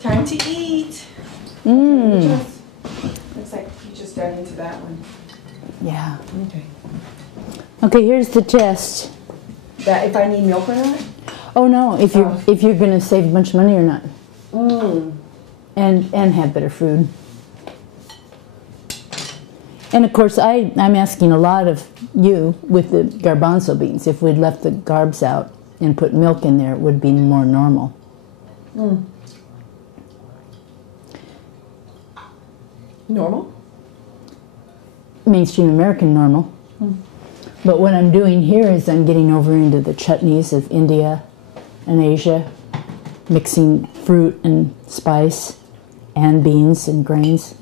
Time to eat. Mmm. Looks like you just got into that one. Yeah. Okay. Okay, here's the test. That if I need milk or not? Oh no, if you're gonna save a bunch of money or not. Mmm. And have better food. And of course, I'm asking a lot of you with the garbanzo beans. If we'd left the carbs out and put milk in there, it would be more normal. Mm. Normal? Mainstream American normal. Mm. But what I'm doing here is I'm getting over into the chutneys of India and Asia, mixing fruit and spice and beans and grains.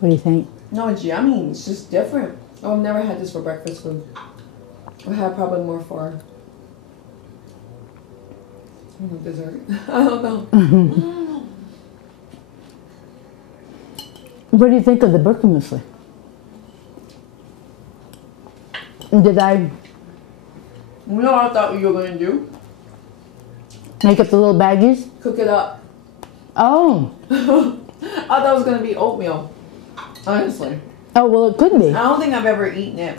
What do you think? No, it's yummy. It's just different. Oh, I've never had this for breakfast food. I had probably more for dessert. I don't know. What do you think of the Burka muesli? Did I You know what I thought you were going to do? make up the little baggies? Cook it up. Oh. I thought it was going to be oatmeal. Honestly. Oh, well, it could be. I don't think I've ever eaten it.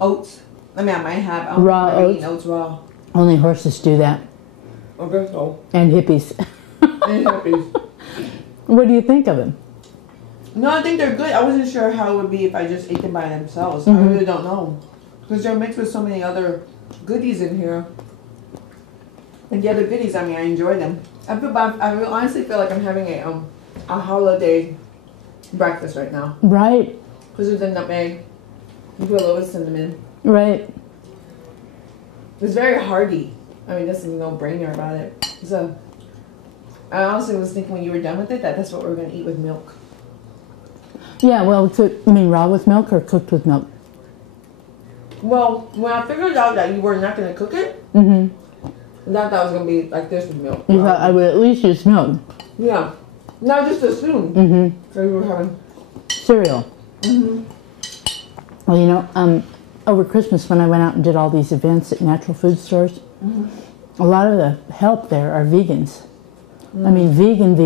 Oats. I mean, I might have. I don't Raw think I've oats? eaten oats raw. Only horses do that. I guess so. And hippies. And hippies. What do you think of them? No, I think they're good. I wasn't sure how it would be if I just ate them by themselves. I really don't know. Because they're mixed with so many other goodies in here. And the other goodies, I mean, I enjoy them. I honestly feel like I'm having a holiday breakfast right now. Right. Because there's the nutmeg. You put a little cinnamon. Right. It's very hearty. I mean, that's a no-brainer about it. So, I honestly was thinking when you were done with it, that's what we're going to eat with milk. Yeah, well, you mean raw with milk or cooked with milk? Well, when I figured out that you were not going to cook it, I thought that was going to be like this with milk. You thought I would at least use milk. Yeah. Not just assume. So we were having cereal. Well, you know, over Christmas when I went out and did all these events at natural food stores, a lot of the help there are vegans. I mean, vegan.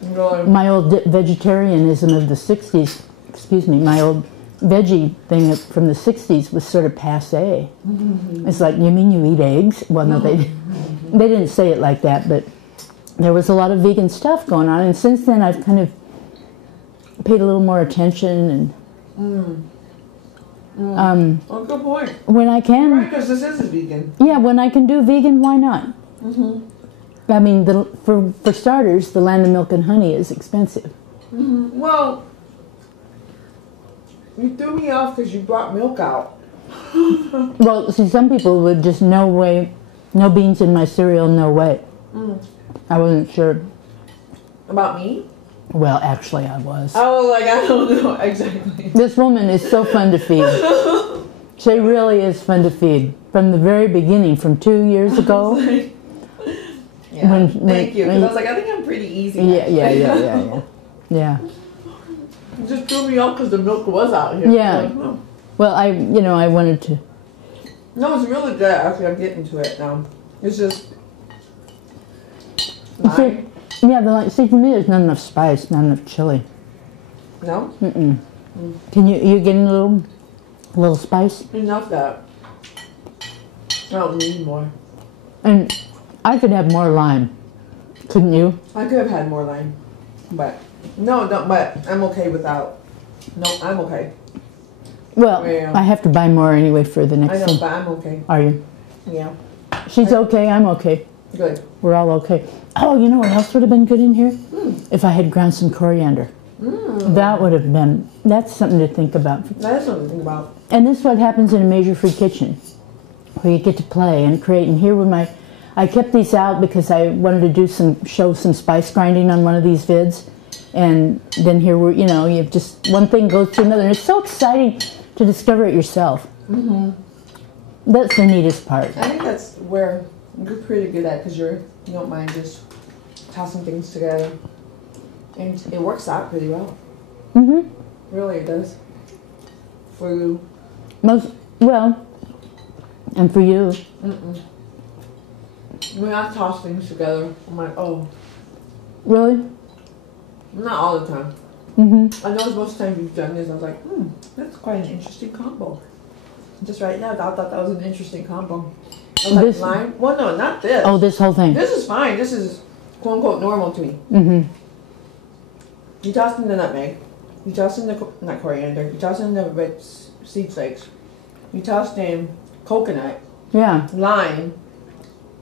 Really? My old vegetarianism of the 60s, excuse me, my old veggie thing from the 60s was sort of passé. It's like, you mean you eat eggs? Well, no, they didn't say it like that, but there was a lot of vegan stuff going on. And since then, I've kind of paid a little more attention. And oh, good point. when I can, Right, because this is vegan. yeah, when I can do vegan, why not? I mean, for starters, the land of milk and honey is expensive. Well, you threw me off because you brought milk out. Well, see, some people would just no way, no beans in my cereal, no way. I wasn't sure. About me? Well, actually, I was. Oh, like, I don't know exactly. This woman is so fun to feed. She really is fun to feed. From the very beginning, from 2 years ago. Yeah, thank you. Because I was like, I think I'm pretty easy. Yeah. You just threw me off because the milk was out here. Yeah. Like, no. Well, I wanted to. No, it's really good. Actually, I'm getting to it now. It's just. See, yeah, see, for me, there's not enough spice, not enough chili. No? Can you getting a little spice? Enough that. I don't need more. And I could have more lime, couldn't you? I could have had more lime. But, no, but I'm okay without. No, I'm okay. Well, Yeah. I have to buy more anyway for the next I know, one. but I'm okay. Are you? Yeah. She's okay, I'm okay. Good. We're all okay. Oh, you know what else would have been good in here? If I had ground some coriander. That would have been, that's something to think about. That is something to think about. And this is what happens in a Measure Free kitchen, where you get to play and create. And here were I kept these out because I wanted to do show some spice grinding on one of these vids. And then here we're, you just, one thing goes to another. And it's so exciting to discover it yourself. That's the neatest part. I think that's where you're pretty good at, because you don't mind just tossing things together. And it works out pretty well. Really, it does. For you. Well, and for you. When I toss things together, I'm like, oh. Really? Not all the time. Mm-hmm. I know most times you've done this, I was like, that's quite an interesting combo. Just right now, I thought that was an interesting combo. I was like, lime? Well, no, not this. Oh, this whole thing. This is fine. This is quote-unquote normal to me. Mm-hmm. You toss in the nutmeg. You toss in the, not coriander. You toss in the red seed flakes. You toss in coconut. Yeah. Lime.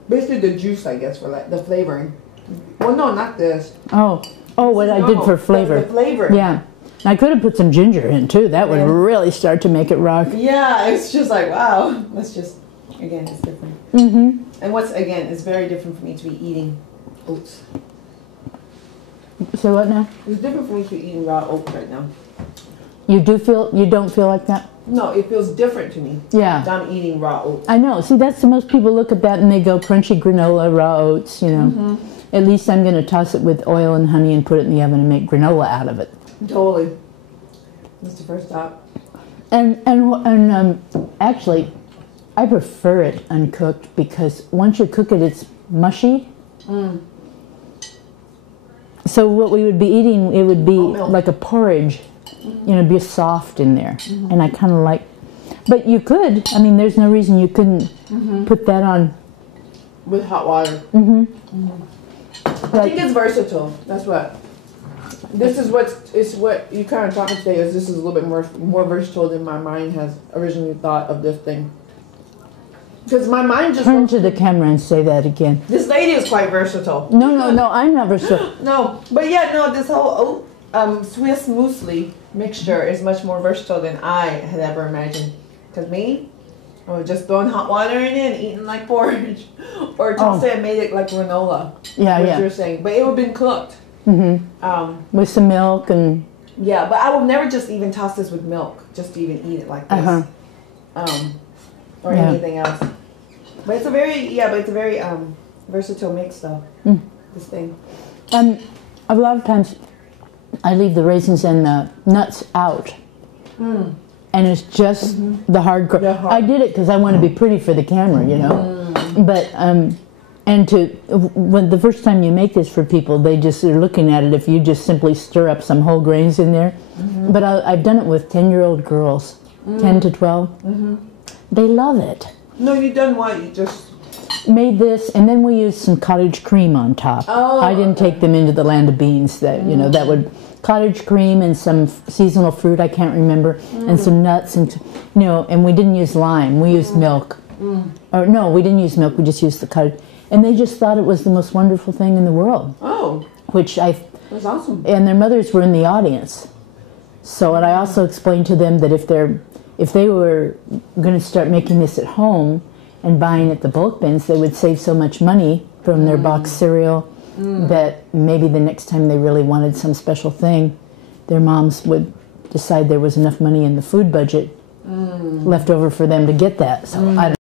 Basically the juice, I guess, for like the flavoring. Well, no, not this. Oh, what I did for flavor. The flavor. Yeah. I could have put some ginger in too. That would really start to make it rock. Yeah, it's just like, wow. That's just, again, it's different. Mm-hmm. And what's, again, it's very different for me to be eating oats. So what now? It's different for me to be eating raw oats right now. You don't feel like that? No, it feels different to me. Yeah. I'm eating raw oats. I know. See, that's the most people look at that and they go crunchy granola, raw oats, you know. Mm-hmm. At least I'm going to toss it with oil and honey and put it in the oven and make granola out of it. Totally. That's the first stop. And actually, I prefer it uncooked because once you cook it, it's mushy. Mm. So what we would be eating, it would be like a porridge, you know, be soft in there. Mm-hmm. And I kind of like, but you could, I mean, there's no reason you couldn't put that on. With hot water. Mm-hmm. Mm-hmm. I think it's versatile. That's what. This is what you kind of taught me today. Is this is a little bit more versatile than my mind has originally thought of this thing. Because my mind just turn to the camera and say that again. This lady is quite versatile. No, I'm not versatile. No, but yeah, no, this whole Swiss muesli mixture is much more versatile than I had ever imagined. Because me, I was just throwing hot water in it and eating like porridge, or tossed it and made it like granola. Yeah, what you're saying, but it would have been cooked. Mm-hmm. With some milk and. Yeah, but I will never just even toss this with milk, just to even eat it like this, or anything else. But it's a very versatile mix though. Mm. This thing. A lot of times, I leave the raisins and the nuts out, and it's just the hard. I did it because I want to be pretty for the camera, you know. But and when the first time you make this for people, they just are looking at it. If you just simply stir up some whole grains in there, but I've done it with 10-year-old girls, 10 to 12. They love it. No, you done what? You just made this, and then we used some cottage cream on top. Oh, I didn't take them into the land of beans. That you know, that would cottage cream and some seasonal fruit I can't remember, and some nuts, and you know, and we didn't use lime. We used milk. Or no, we didn't use milk. We just used the cottage, and they just thought it was the most wonderful thing in the world. Oh, that's awesome. And their mothers were in the audience, so and I also explained to them that if they were going to start making this at home and buying at the bulk bins, they would save so much money from their box cereal that maybe the next time they really wanted some special thing, their moms would decide there was enough money in the food budget left over for them to get that. So I don't